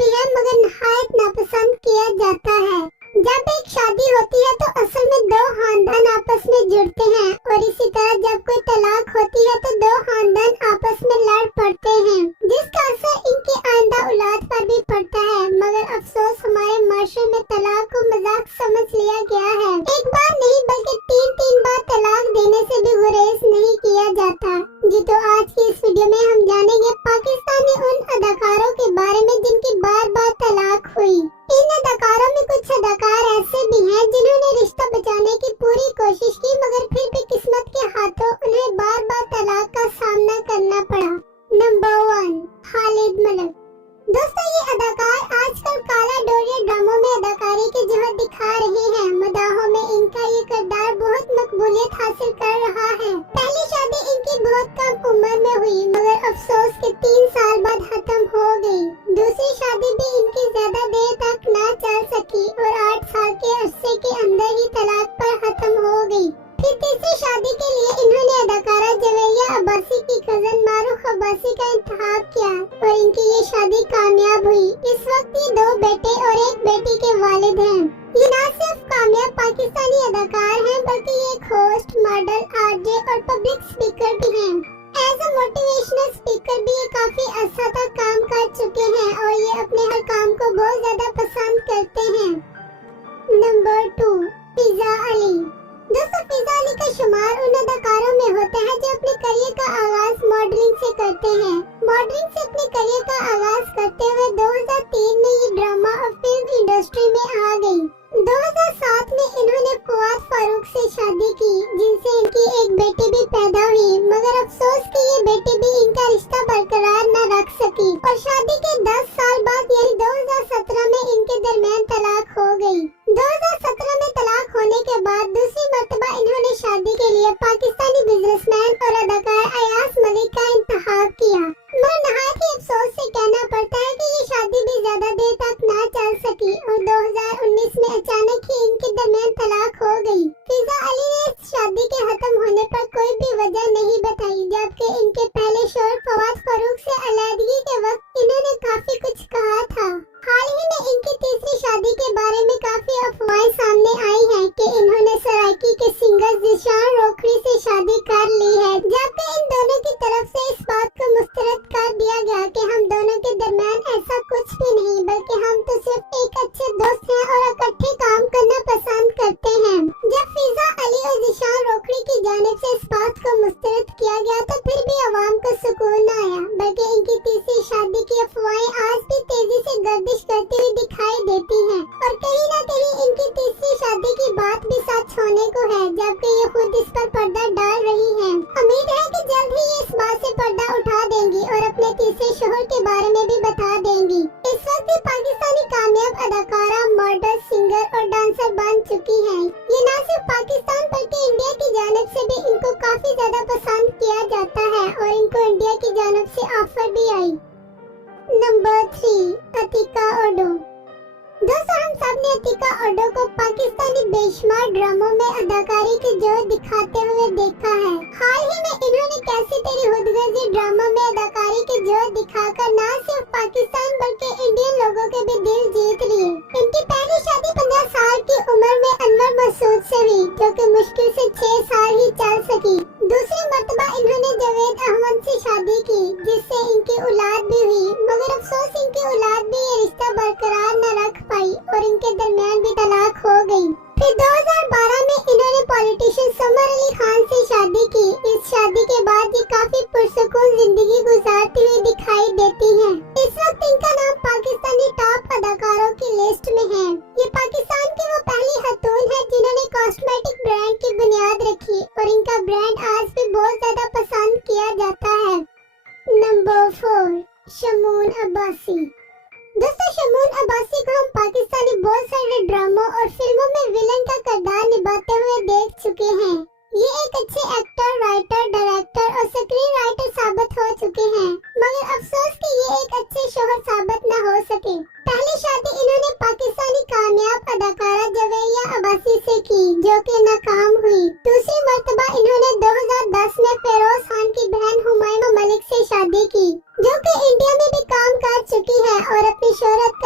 भी है मगर नहायत नापसंद किया जाता है। जब एक शादी होती है तो असल में दो खानदान आपस में जुड़ते हैं और इसी तरह जब कोई तलाक होती है तो दो खानदान आपस में लड़ पड़ते हैं, जिसका असर इनकी आइंदा औलाद पर भी पड़ता है। मगर अफसोस हमारे माशरे में तलाक को मजाक समझ लिया गया है। एक बार नहीं बल्कि तीन बार तलाक देने से भी गुरेज नहीं किया जाता। जी तो आज की इस वीडियो में हम जानेंगे पाकिस्तानी उन अदाकारों के बारे में जिनकी बार बार तलाक हुई। इन अदाकारों में कुछ अदाकार ऐसे भी हैं जिन्होंने रिश्ता बचाने की पूरी कोशिश की मगर फिर भी किस्मत के हाथों उन्हें बार बार तलाक का सामना करना पड़ा। नंबर 1, खालिद मलिक। दोस्तों, ये अदाकार आजकल काला डोरिया ड्रामों में अदाकारी की जहर दिखा रहे हैं। मदाहों में इनका ये किरदार बहुत मकबूलियत हासिल कर रहा है। पहली शादी इनकी बहुत कम उम्र में हुई मगर अफसोस के 3 साल बाद खत्म हो गई। दूसरी शादी भी इनकी ज्यादा देर तक ना चल सकी और 8 साल के अरसे के अंदर ही तलाक पर खत्म हो गई। फिर तीसरी शादी के लिए इन्होंने अदाकारा जवेरिया अब्बासी की कजन मारूफ अब्बासी का इंतखाब किया और इनकी ये शादी कामयाब हुई। इस वक्त ये 2 बेटे और 1 बेटी के वालिद हैं। ये न सिर्फ कामयाब पाकिस्तानी अदाकार हैं बल्कि ये एक होस्ट, मॉडल, आरजे और पब्लिक स्पीकर भी हैं। एज अ मोटिवेशनल स्पीकर भी ये काफी अर्सा तक काम कर चुके हैं और ये अपने हर काम को बहुत ज्यादा पसंद करते हैं। नंबर 2, फिजा अली। दोस्तों, फिजा अली का शुमार उन अदाकारों में होता है जो अपने करियर का आगाज मॉडलिंग से करते हैं। मॉडलिंग से अपने करियर का आगाज करते हुए 2003 में ये ड्रामा और फिल्म इंडस्ट्री में आ गई। 2007 में इन्होंने फवाद फारूक से शादी की जिनसे इनकी एक बेटी भी पैदा हुई मगर अफसोस कि ये बेटी भी इनका रिश्ता बरकरार न रख सकी और शादी के 10 साल बाद यानी 2017 में इनके दरमियान तलाक हो गई। 2017 में तलाक होने के बाद दूसरी मर्तबा इन्होंने शादी के लिए पाकिस्तानी बिजनेसमैन और अदाकार अयाज मलिक का इंतखाब किया मगर नहायत ही अफसोस से कहना पड़ता है कि ये शादी भी ज्यादा देर तक ना चल सकी और 2019 में अचानक ही इनके दरमियान तलाक हो गई। फिजा अली ने इस शादी के खत्म होने पर कोई भी वजह नहीं बताई जबकि इनके पहले शौहर फवाद फारूक से अलहदगी के वक्त इन्होंने काफी कुछ कहा था। हाल ही में इनकी तीसरी शादी के बारे में काफी अफवाहें सामने आई हैं कि इन्होंने सराइकी के सिंगर ज़ीशान रोखड़ी से शादी कर ली है जबकि इन दोनों की तरफ से इस बात को मुस्तरद कर दिया गया कि हम दोनों के दरमियान ऐसा कुछ भी नहीं बल्कि हम तो सिर्फ एक अच्छे दोस्त हैं और इकट्ठे काम करना पसंद करते हैं। जब फिजा अली और ज़ीशान रोखड़ी की जानिब से इस बात को मुस्तरद किया गया तो फिर भी अवाम को सुकून न आया बल्कि इनकी तीसरी शादी की अफवाहें आज भी तेजी से गर्दिश करती हुई दिखाई देती हैं और कहीं न कहीं इनकी तीसरी शादी की बात भी सच होने को है जबकि ये खुद इस पर पर्दा डाल रही हैं। उम्मीद है कि जल्द ही ये इस बात से पर्दा उठा देंगी और अपने तीसरे शोहर के बारे में भी बता देंगी। इस वक्त ये पाकिस्तानी कामयाब अदाकारा, मॉडल, सिंगर और डांसर बन चुकी हैं। ये न सिर्फ पाकिस्तान बल्कि इंडिया की जानिब से भी इनको काफी ज्यादा पसंद किया जाता है और इनको इंडिया की जानिब से ऑफर भी आई। नंबर 3, अतिका ओडो। दोस्तों, हम सब ने अतिका ओडो को पाकिस्तानी बेशुमार ड्रामों में अदाकारी के जोर दिखाते हुए देखा है। हाल ही में इन्होंने कैसी तेरी खुदगर्जी ड्रामा में अदाकारी के जोर दिखाकर न सिर्फ पाकिस्तान बल्कि इंडियन लोगों के भी दिल जीत लिए। इनकी पहली शादी 15 साल की उम्र में अनवर मसूद से हुई जो कि मुश्किल से 6 साल ही चल सकी। दूसरी मर्तबा इन्होंने जावेद अहमद से शादी की जिससे इनकी औलाद भी हुई मगर अफसोस इनकी औलाद भी ये रिश्ता बरकरार न रख पाई और इनके दरमियान भी तलाक हो गई। फिर 2012 में इन्होंने पॉलिटिशियन समर अली खान से शादी की। इस शादी के बाद ये काफी पुरसुकून जिंदगी गुजारती हुई दिखाई देती हैं। इस वक्त इनका नाम पाकिस्तानी टॉप अदाकारों की लिस्ट में है। ये पाकिस्तान की वो पहली खतून है जिन्होंने कॉस्मेटिक ब्रांड की बुनियाद रखी और इनका ब्रांड आज भी बहुत ज्यादा पसंद किया जाता है। नंबर 4, शमून अब्बासी। दोस्तों, शमून अब्बासी को हम पाकिस्तानी बहुत सारे ड्रामों और फिल्मों में विलन का किरदार निभाते हुए देख चुके हैं। ये एक अच्छे एक्टर, राइटर, डायरेक्टर और स्क्रीन राइटर साबित हो चुके हैं मगर अफसोस कि ये एक अच्छे शोहर साबित न हो सके। पहली शादी इन्होंने पाकिस्तानी कामयाब अदाकारा जवेरिया अब्बासी से की जो कि नाकाम हुई। दूसरी मर्तबा इन्होंने 2010 में फेरोज खान की बहन हुमायूं मलिक से शादी की जो कि इंडिया में भी काम कर चुकी है और अपनी शोहरत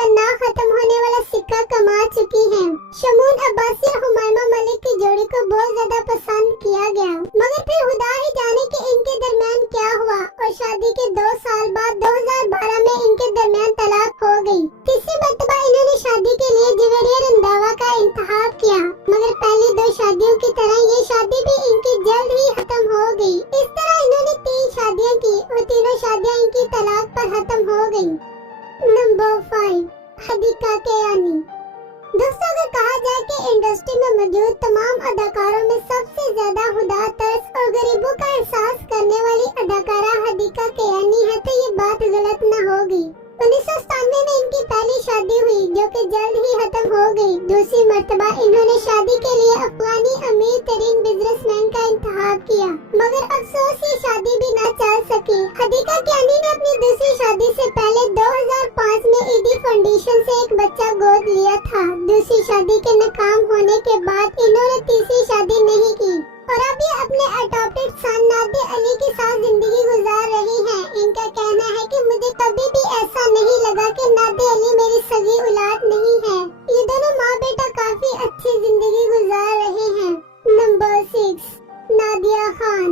का कयानी है तो ये बात गलत न होगी। 1997 में इनकी पहली शादी हुई जो कि जल्द ही खत्म हो गई। दूसरी मर्तबा इन्होंने शादी के लिए अफगानी अमीर तरीन बिजनेसमैन का इंतखाब किया, मगर अफसोस ये शादी भी न चल सकी। हदीका कियानी ने अपनी दूसरी शादी से पहले 2005 में ईडी फाउंडेशन से एक बच्चा गोद लिया था। दूसरी शादी के नाकाम होने के बाद इन्होंने तीसरी शादी नहीं की और अब ये अपने अडॉप्टेड सन नादिया अली के साथ जिंदगी गुजार रही हैं। इनका कहना है कि मुझे कभी भी ऐसा नहीं लगा कि नादिया अली मेरी सगी औलाद नहीं है। ये दोनों माँ बेटा काफी अच्छी जिंदगी गुजार रहे हैं। नंबर 6, नादिया खान।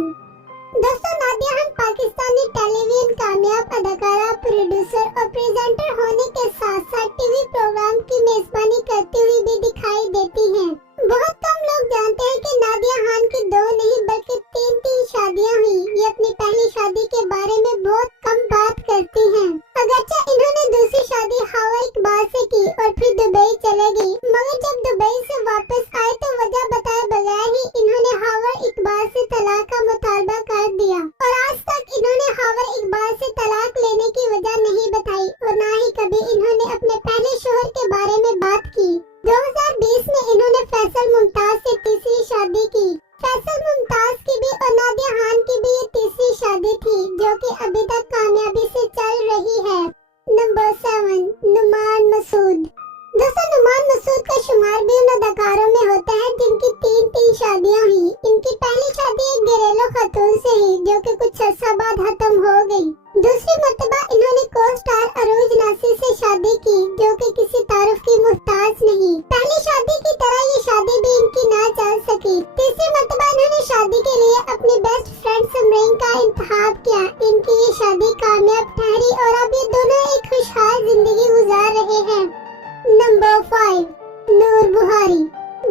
दोस्तों, नादिया खान पाकिस्तानी टेलीविजन कामयाब अदाकारा, प्रोड्यूसर और प्रेजेंटर होने के साथ साथ टीवी प्रोग्राम की मेजबानी करती हुई भी दिखाई देती हैं। बहुत कम लोग जानते हैं कि नादिया खान की 2 नहीं बल्कि 3 शादियां हुई। ये अपनी पहली शादी के बारे में बहुत कम बात करती हैं। अगरचे इन्होंने दूसरी शादी हवा इकबाल से की और फिर दुबई चले गई, मगर जब दुबई से वापस आए तो वजह बताए बगैर ही इन्होंने हवा इकबाल से तलाक का मुतालबा कर दिया और आज तक इन्होंने हवा इकबाल से तलाक लेने की वजह नहीं बताई और न ही कभी इन्होंने अपने पहले शोहर के बारे में बात की। 2020 में इन्होंने फैसल मुमताज से तीसरी शादी की। फैसल मुमताज की भी और नादिया खान की भी ये तीसरी शादी थी जो कि अभी तक कामयाबी से चल रही है। नंबर 7, नुमान मसूद। दोस्तों, नुमान मसूद का शुमार भी उन अदाकारों में होता है जिनकी 3 शादियां हुई। इनकी पहली शादी एक घरेलू खातून से हुई जो कि कुछ अर्सा बाद खत्म हो गई। दूसरी मर्तबा इन्होंने को स्टार अरूज नासिर से शादी की जो कि किसी तारुफ की मुहताज नहीं। पहली शादी की तरह ये शादी भी इनकी ना चल सकी। तीसरी मर्तबा इन्होंने शादी के लिए अपनी बेस्ट फ्रेंड समरीन का इंतखाब किया। इनकी ये शादी कामयाब ठहरी और अब ये दोनों एक खुशहाल जिंदगी गुजार रहे हैं। नंबर 5, नूर बुहारी।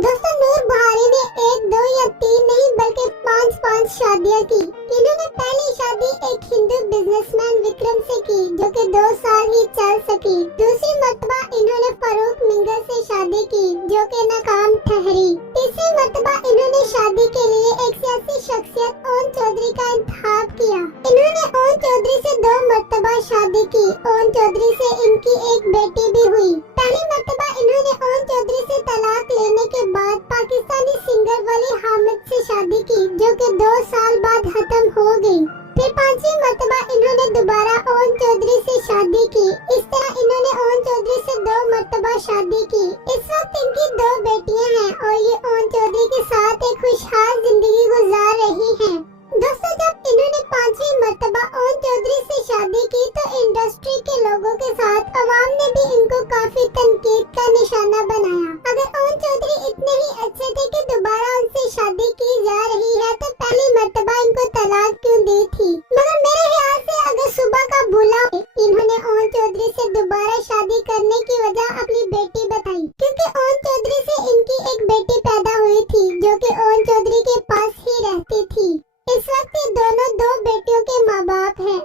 दोस्तों, नूर बुहारी ने 1, 2 या 3 नहीं बल्कि 5 शादियां की। इन्होंने पहली शादी एक हिंदू बिजनेसमैन विक्रम से की जो कि 2 साल ही चल सकी। दूसरी मर्तबा इन्होंने फारूक मिंगर से शादी की जो कि नाकाम ठहरी। तीसरी मर्तबा इन्होंने शादी के लिए एक सियासी शख्सियत ओन चौधरी का इंतखाब किया। इन्होंने ओन चौधरी से 2 मर्तबा शादी की। ओन चौधरी से इनकी एक बेटी भी हुई। पहली मर्तबा इन्होंने ओन चौधरी से तलाक लेने के बाद पाकिस्तानी सिंगर वली हामिद से शादी की जो कि 2 साल बाद खत्म हो गई। फिर 5वीं मर्तबा इन्होंने दोबारा ओन चौधरी से शादी की। इस तरह इन्होंने ओन चौधरी से 2 मर्तबा शादी की। इस वक्त इनकी 2 बेटियां हैं और ये ओन चौधरी के साथ एक खुशहाल जिंदगी गुजार रही हैं। दोस्तों, जब इन्होंने 5वीं मर्तबा ओन चौधरी से शादी की तो इंडस्ट्री के लोगों के साथ अवाम ने भी इनको काफी तनकीद का निशाना बनाया। अगर ओन चौधरी इतने ही अच्छे थे कि दोबारा उनसे शादी की जा रही है तो पहली मर्तबा इनको तलाक क्यों दी थी? मगर मेरे ख्याल से अगर सुबह का भूला इन्होंने ओन चौधरी से दोबारा शादी करने की वजह अपनी बेटी बताई, क्योंकि ओन चौधरी से इनकी एक बेटी पैदा हुई थी जो कि ओन चौधरी के पास ही रहती थी। इस वक्त ये दोनों 2 बेटियों के माँ बाप हैं।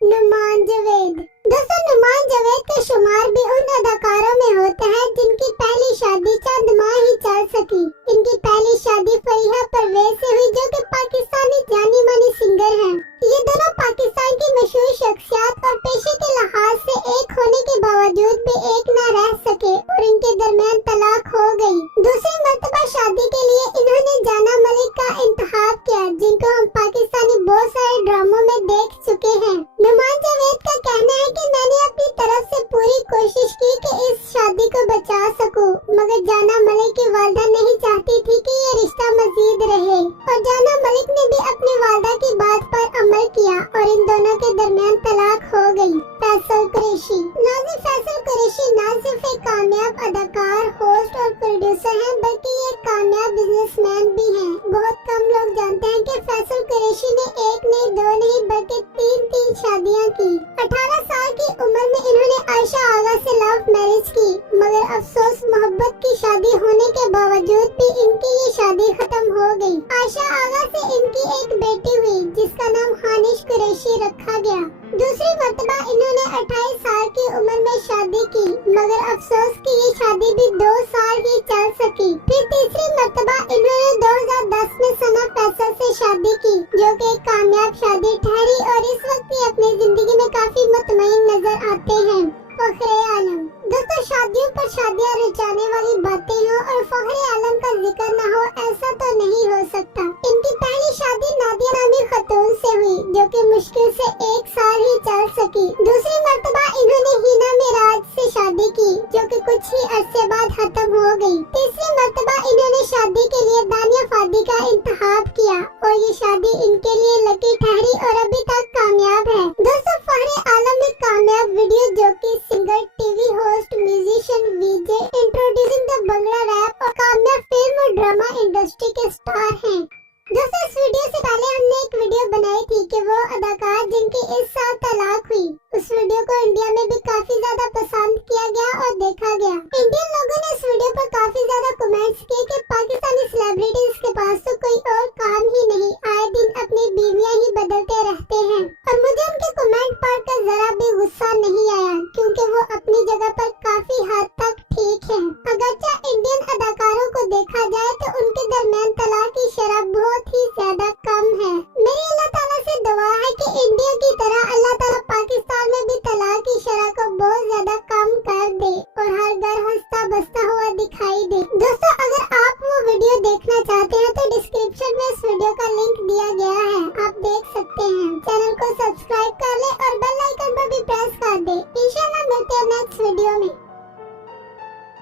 नुमान जवेद। दोस्तों, नुमान जवेद का शुमार भी उन अदाकारों में होता है जिनकी पहली शादी चंद माह ही चल सकी। इनकी पहली शादी फरीहा परवेज से हुई जो कि पाकिस्तानी जानी मानी सिंगर हैं। ये दोनों पाकिस्तान की मशहूर शख्सियत और पेशे के लिहाज से एक होने के बावजूद भी एक न रह सके और इनके दरमियान तलाक हो गई। दूसरी मर्तबा शादी के लिए इन्होंने जाना मलिक का इंतखाब किया जिनको हम पाकिस्तानी बहुत सारे ड्रामों में देख चुके हैं। नुमान जवेद का कहना है कि मैंने अपनी तरफ से पूरी कोशिश की कि इस शादी को बचा सकूं, मगर जाना मलिक की वालदा नहीं चाहती थी कि ये रिश्ता मजीद रहे और जाना मलिक ने भी अपनी वालदा की बात पर अमल किया और इन दोनों के दरमियान तलाक हो गई। फैसल कुरैशी। नाज़िर फैसल कुरैशी न सिर्फ एक कामयाब अदाकार, होस्ट और प्रोड्यूसर हैं बल्कि ये कामयाब बिजनेसमैन भी हैं। बहुत कम लोग जानते हैं कि फैसल कुरैशी ने 1 नहीं 2 नहीं बल्कि 3 शादियां की। 18 साल की उम्र में इन्होंने आयशा आगा से लव मैरिज की, मगर अफसोस मोहब्बत की शादी होने के बावजूद भी इनकी ये शादी खत्म हो गई। आयशा आगा से इनकी एक बेटी हुई जिसका नाम हानिश कुरैशी रखा गया। दूसरी मर्तबा इन्होंने 28 साल की उम्र में शादी की, मगर अफसोस कि ये शादी भी 2 साल ही चल सकी। फिर तीसरी मर्तबा इन्होंने 2010 में सना फैसल से शादी की जो कि एक कामयाब शादी ठहरी और इस वक्त ये मुश्किल से 1 साल ही चल सकी। दूसरी मर्तबा इन्होंने हिना मिराज से शादी की, जो कि कुछ ही अरसे बाद खत्म हो गई। तीसरी मर्तबा इन्होंने शादी के लिए दानिया फादी का इंतखाब किया और ये शादी इनके लिए लकी ठहरी और अभी तक कामयाब है। दोस्तों, फहरे आलम एक कामयाब वीडियो जो कि singer, TV host, musician, VJ, introducing the Bangla rap और कामयाब फिल्म और ड्रामा इंडस्ट्री के स्टार हैं। दोस्तों, इस वीडियो से पहले हमने एक वीडियो बनाई थी कि वो अदाकार जिनकी इस साल तलाक हुई, उस वीडियो को इंडिया में भी काफी ज्यादा पसंद किया गया और देखा गया। इंडियन लोगों ने इस वीडियो पर काफी ज्यादा कमेंट्स किए कि पाकिस्तानी सेलिब्रिटीज के पास तो कोई और काम ही नहीं, आए दिन अपनी बीवियां ही बदलते रहते हैं। और मुझे उनके कमेंट पढ़कर जरा भी गुस्सा नहीं आया, क्योंकि वो अपनी जगह पर काफी हद तक ठीक है। अगरचे इंडियन अदाकारों को देखा जाए तो उनके दरमियान तलाक की शरह बहुत ही ज्यादा कम है। मेरी अल्लाह ताला से दुआ है कि इंडिया की तरह अल्लाह ताला पाकिस्तान में भी तलाक की शरह को बहुत ज्यादा कम कर दे और हर घर हंसता बसता हुआ दिखाई दे। दोस्तों, अगर आप वो वीडियो देखना चाहते हैं तो डिस्क्रिप्शन में इस वीडियो का लिंक दिया गया है, आप देख सकते हैं। चैनल को सब्सक्राइब कर ले और बेल आइकन पर भी प्रेस कर दे। इंशाल्लाह मिलते हैं नेक्स्ट वीडियो में।